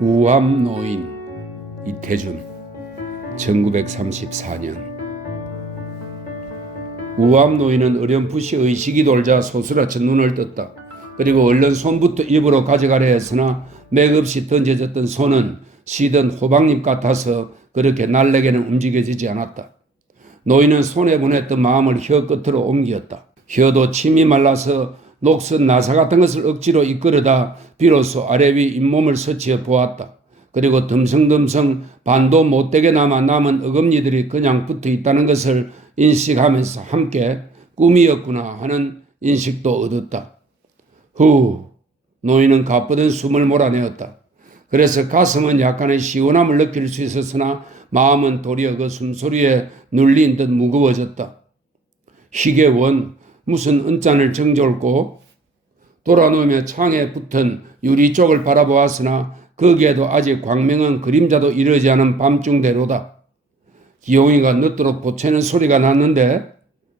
우암노인 이태준 1934년. 우암노인은 어렴풋이 의식이 돌자 소스라쳐 눈을 떴다. 그리고 얼른 손부터 입으로 가져가려 했으나 맥없이 던져졌던 손은 시든 호박잎 같아서 그렇게 날래게는 움직여지지 않았다. 노인은 손에 보냈던 마음을 혀 끝으로 옮겼다. 혀도 침이 말라서 녹슨 나사 같은 것을 억지로 이끌어다 비로소 아래 위 잇몸을 서치어 보았다. 그리고 듬성듬성 반도 못되게 남은 어금니들이 그냥 붙어 있다는 것을 인식하면서 함께 꿈이었구나 하는 인식도 얻었다. 후, 노인은 가쁘던 숨을 몰아내었다. 그래서 가슴은 약간의 시원함을 느낄 수 있었으나 마음은 도리어 그 숨소리에 눌린 듯 무거워졌다. 희계원, 무슨 은잔을 정졸고 돌아누우며 창에 붙은 유리 쪽을 바라보았으나 거기에도 아직 광명한 그림자도 이르지 않은 밤중대로다. 기용이가 늦도록 보채는 소리가 났는데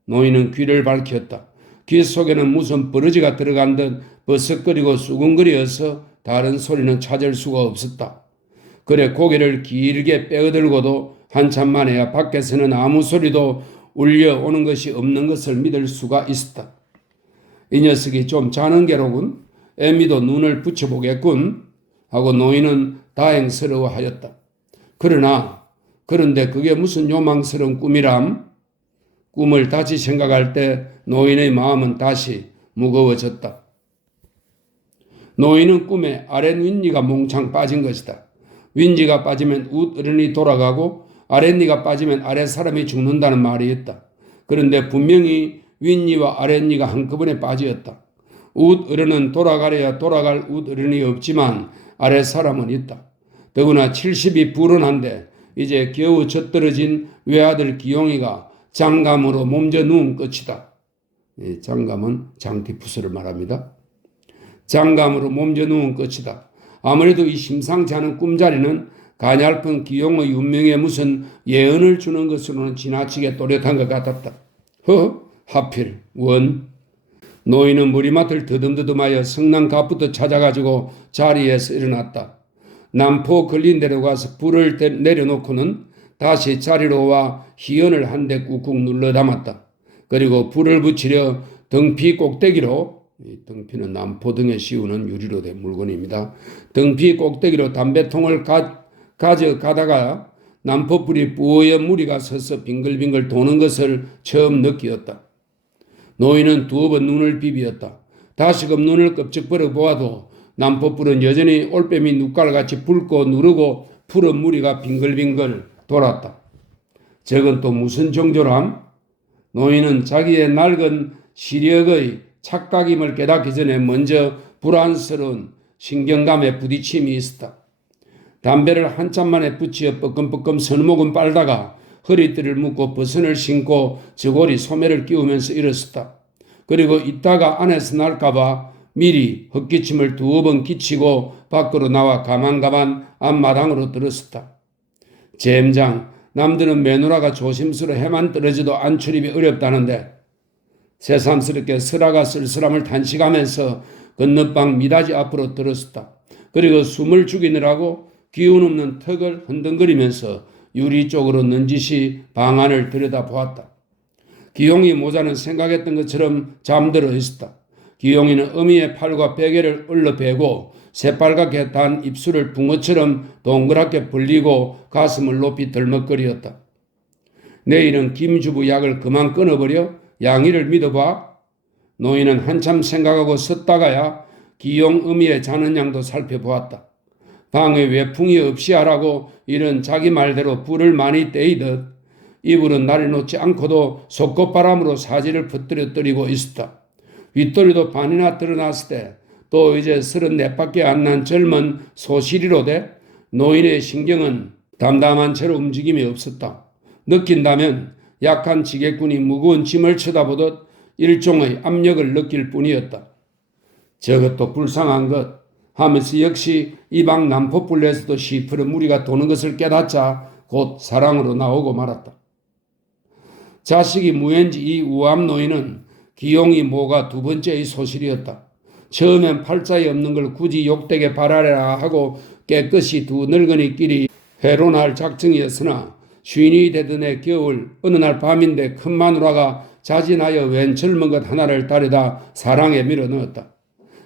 노인은 귀를 밝혔다. 귀 속에는 무슨 버러지가 들어간 듯 버석거리고 수근거리어서 다른 소리는 찾을 수가 없었다. 그래 고개를 길게 빼어들고도 한참 만에야 밖에서는 아무 소리도 울려오는 것이 없는 것을 믿을 수가 있었다. 이 녀석이 좀 자는 게로군. 애미도 눈을 붙여보겠군 하고 노인은 다행스러워하였다. 그런데 그게 무슨 요망스러운 꿈이람? 꿈을 다시 생각할 때 노인의 마음은 다시 무거워졌다. 노인은 꿈에 아랫윗니가 몽창 빠진 것이다. 윗니가 빠지면 웃어른이 돌아가고 아랫니가 빠지면 아랫사람이 죽는다는 말이 있다. 그런데 분명히 윗니와 아랫니가 한꺼번에 빠지었다. 웃어른은 돌아가려야 돌아갈 웃어른이 없지만 아랫사람은 있다. 더구나 70이 불어난데 이제 겨우 젖떨어진 외아들 기용이가 장감으로 몸져 누운 끝이다. 장감은 장티푸스를 말합니다. 장감으로 몸져 누운 끝이다. 아무래도 이 심상치 않은 꿈자리는 가냘픈 기용의 운명에 무슨 예언을 주는 것으로는 지나치게 또렷한 것 같았다. 하필 원. 노인은 머리맡을 더듬더듬하여 성난갑부터 찾아가지고 자리에서 일어났다. 남포 걸린 데로 가서 불을 내려놓고는 다시 자리로 와 희연을 한 대 꾹꾹 눌러 담았다. 그리고 불을 붙이려 등피 꼭대기로, 등피는 남포 등에 씌우는 유리로 된 물건입니다. 등피 꼭대기로 담배통을 가져가다가 남포불이 뿌연 무리가 서서 빙글빙글 도는 것을 처음 느끼었다. 노인은 두어 번 눈을 비비었다. 다시금 눈을 껍적 벌어 보아도 남포불은 여전히 올빼미 눈깔같이 붉고 누르고 푸른 무리가 빙글빙글 돌았다. 저건 또 무슨 정조람? 노인은 자기의 낡은 시력의 착각임을 깨닫기 전에 먼저 불안스러운 신경감에 부딪힘이 있었다. 담배를 한참 만에 붙여 뻐끔뻐끔 선목은 빨다가 허리띠를 묶고 버선을 신고 저고리 소매를 끼우면서 일었었다. 그리고 이따가 안에서 날까봐 미리 헛기침을 두어 번 기치고 밖으로 나와 가만가만 앞마당으로 들었었다. 잼장, 남들은 매누라가 조심스러워 해만 떨어져도 안출입이 어렵다는데 새삼스럽게 설아가 쓸쓸함을 단식하면서 건너방 미닫이 앞으로 들었었다. 그리고 숨을 죽이느라고 기운 없는 턱을 흔들거리면서 유리 쪽으로 넌지시 방 안을 들여다보았다. 기용이 모자는 생각했던 것처럼 잠들어 있었다. 기용이는 어미의 팔과 베개를 얼러베고 새빨갛게 단 입술을 붕어처럼 동그랗게 벌리고 가슴을 높이 덜먹거리었다. 내일은 김주부 약을 그만 끊어버려 양이를 믿어봐. 노인은 한참 생각하고 섰다가야 기용 어미의 자는 양도 살펴보았다. 방에 외풍이 없이 하라고 이런 자기 말대로 불을 많이 떼이듯 이불은 나려놓지 않고도 속꽃바람으로 사지를 퍼뜨려뜨리고 있었다. 윗도리도 반이나 드러났을 때 또 이제 34밖에 안 난 젊은 소시리로 돼 노인의 신경은 담담한 채로 움직임이 없었다. 느낀다면 약한 지게꾼이 무거운 짐을 쳐다보듯 일종의 압력을 느낄 뿐이었다. 저것도 불쌍한 것 하면서 역시 이방 남포불에서도 시푸른 무리가 도는 것을 깨닫자 곧 사랑으로 나오고 말았다. 자식이 무엔지 이 우암 노인은 기용이 모가 두 번째의 소실이었다. 처음엔 팔자에 없는 걸 굳이 욕되게 바라라 하고 깨끗이 두 늙은이끼리 회론할 작정이었으나 쉰이 되던 해 겨울 어느 날 밤인데 큰 마누라가 자진하여 웬 젊은 것 하나를 데려다 사랑에 밀어넣었다.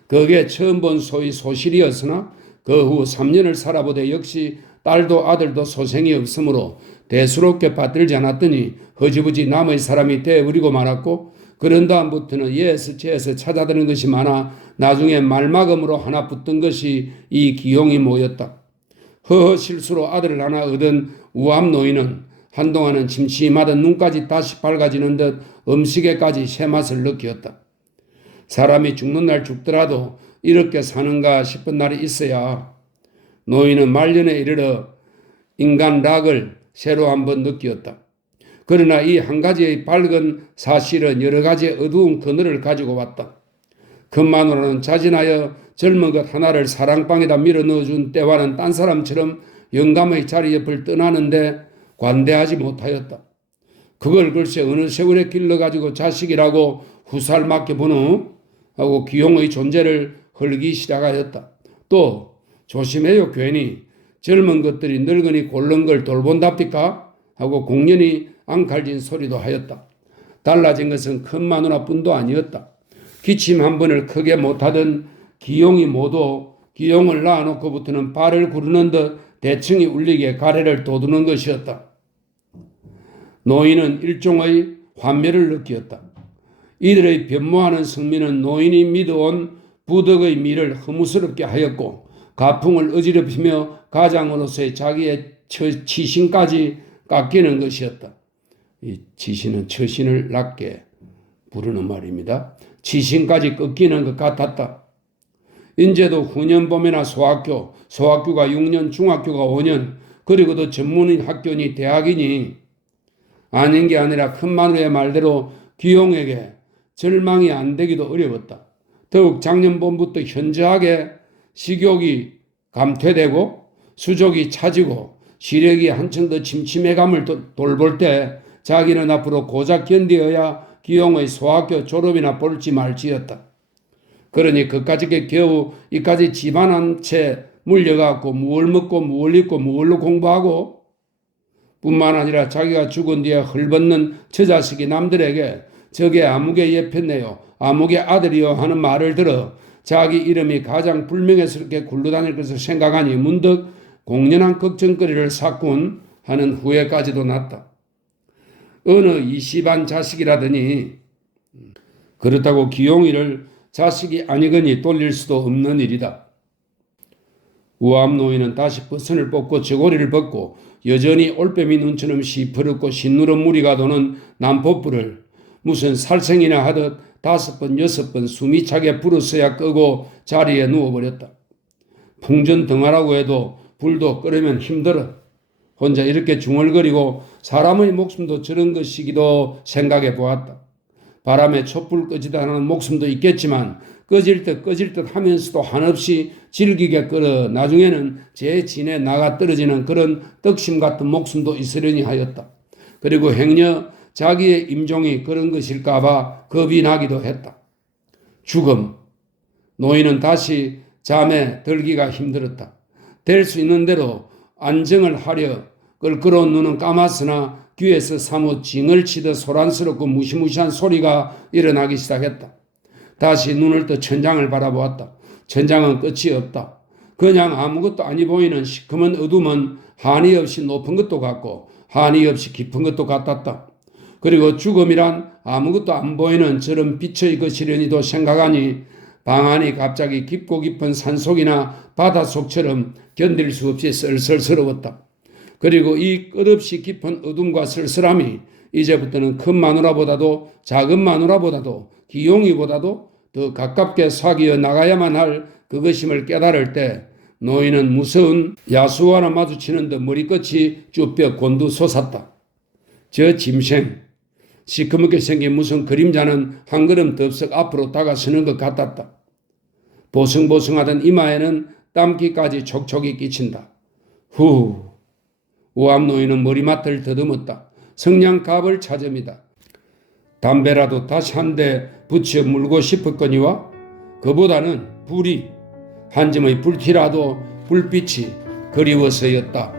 그게 처음 본 소위 소실이었으나 그 후 3년을 살아보되 역시 딸도 아들도 소생이 없으므로 대수롭게 받들지 않았더니 허지부지 남의 사람이 되어버리고 말았고, 그런 다음부터는 예에서 제에서 찾아드는 것이 많아 나중에 말막음으로 하나 붙던 것이 이 기용이 모였다. 허허 실수로 아들을 하나 얻은 우암 노인은 한동안은 침침하던 눈까지 다시 밝아지는 듯 음식에까지 새맛을 느꼈다. 사람이 죽는 날 죽더라도 이렇게 사는가 싶은 날이 있어야 노인은 말년에 이르러 인간락을 새로 한번 느꼈다. 그러나 이 한 가지의 밝은 사실은 여러 가지의 어두운 그늘을 가지고 왔다. 그 마누라는 자진하여 젊은 것 하나를 사랑방에다 밀어 넣어준 때와는 딴 사람처럼 영감의 자리 옆을 떠나는데 관대하지 못하였다. 그걸 글쎄 어느 세월에 길러가지고 자식이라고 후살 맡겨보노 하고 기용의 존재를 헐기 시작하였다. 또 조심해요. 괜히 젊은 것들이 늙은이 골른 걸 돌본답니까 하고 공연히 앙칼진 소리도 하였다. 달라진 것은 큰 마누라뿐도 아니었다. 기침 한 번을 크게 못하던 기용이 모두 기용을 낳아놓고부터는 발을 구르는 듯 대충이 울리게 가래를 돋우는 것이었다. 노인은 일종의 환멸을 느꼈다. 이들의 변모하는 성민은 노인이 믿어온 부덕의 미를 허무스럽게 하였고 가풍을 어지럽히며 가장으로서의 자기의 치신까지 깎이는 것이었다. 이 치신은 처신을 낮게 부르는 말입니다. 치신까지 꺾이는 것 같았다. 인제도 후년봄이나 소학교가 6년, 중학교가 5년, 그리고도 전문인 학교니 대학이니 아닌 게 아니라 큰 마누라의 말대로 기용에게 절망이 안 되기도 어려웠다. 더욱 작년봄부터 현저하게 식욕이 감퇴되고 수족이 차지고 시력이 한층 더 침침해감을 돌볼 때 자기는 앞으로 고작 견디어야 기용의 소학교 졸업이나 볼지 말지였다. 그러니 그까짓 겨우 이까지 집안 한 채 물려갖고 무얼 먹고 무얼 입고 무얼로 공부하고 뿐만 아니라 자기가 죽은 뒤에 헐벗는 저 자식이 남들에게 저게 아무개 예편네요, 아무개 아들이요 하는 말을 들어 자기 이름이 가장 불명예스럽게 굴러다닐 것을 생각하니 문득 공연한 걱정거리를 샀군 하는 후회까지도 났다. 어느 이시반 자식이라더니 그렇다고 기용이를 자식이 아니거니 돌릴 수도 없는 일이다. 우암 노인은 다시 버선을 뽑고 저고리를 벗고 여전히 올빼미 눈처럼 시퍼렇고 신누런 무리가 도는 난포불을 무슨 살생이나 하듯 5번, 6번 숨이 차게 불었어야 끄고 자리에 누워버렸다. 풍전 등하라고 해도 불도 끄려면 힘들어. 혼자 이렇게 중얼거리고 사람의 목숨도 저런 것이기도 생각해 보았다. 바람에 촛불 끄지도 않은 목숨도 있겠지만 꺼질 듯 하면서도 한없이 질기게 끓어 나중에는 제 진에 나가 떨어지는 그런 떡심 같은 목숨도 있으려니 하였다. 그리고 행여 자기의 임종이 그런 것일까봐 겁이 나기도 했다. 죽음. 노인은 다시 잠에 들기가 힘들었다. 될 수 있는 대로 안정을 하려 껄끄러운 눈은 감았으나 귀에서 사뭇 징을 치듯 소란스럽고 무시무시한 소리가 일어나기 시작했다. 다시 눈을 떠 천장을 바라보았다. 천장은 끝이 없다. 그냥 아무것도 아니 보이는 시커먼 어둠은 한이 없이 높은 것도 같고 한이 없이 깊은 것도 같았다. 그리고 죽음이란 아무것도 안 보이는 저런 빛의 것이려니도 생각하니 방 안이 갑자기 깊고 깊은 산속이나 바닷속처럼 견딜 수 없이 쓸쓸스러웠다. 그리고 이 끝없이 깊은 어둠과 쓸쓸함이 이제부터는 큰 마누라보다도 작은 마누라보다도 기용이보다도 더 가깝게 사귀어 나가야만 할 그것임을 깨달을 때 노인은 무서운 야수와나 마주치는 듯 머리끝이 쭈뼛 곤두솟았다. 저 짐승, 시커멓게 생긴 무슨 그림자는 한 걸음 덥석 앞으로 다가서는 것 같았다. 보송보송하던 이마에는 땀기까지 촉촉이 끼친다. 후, 우암 노인은 머리맡을 더듬었다. 성냥갑을 찾음이다. 담배라도 다시 한 대 붙여 물고 싶었거니와 그보다는 불이 한 점의 불티라도 불빛이 그리워서였다.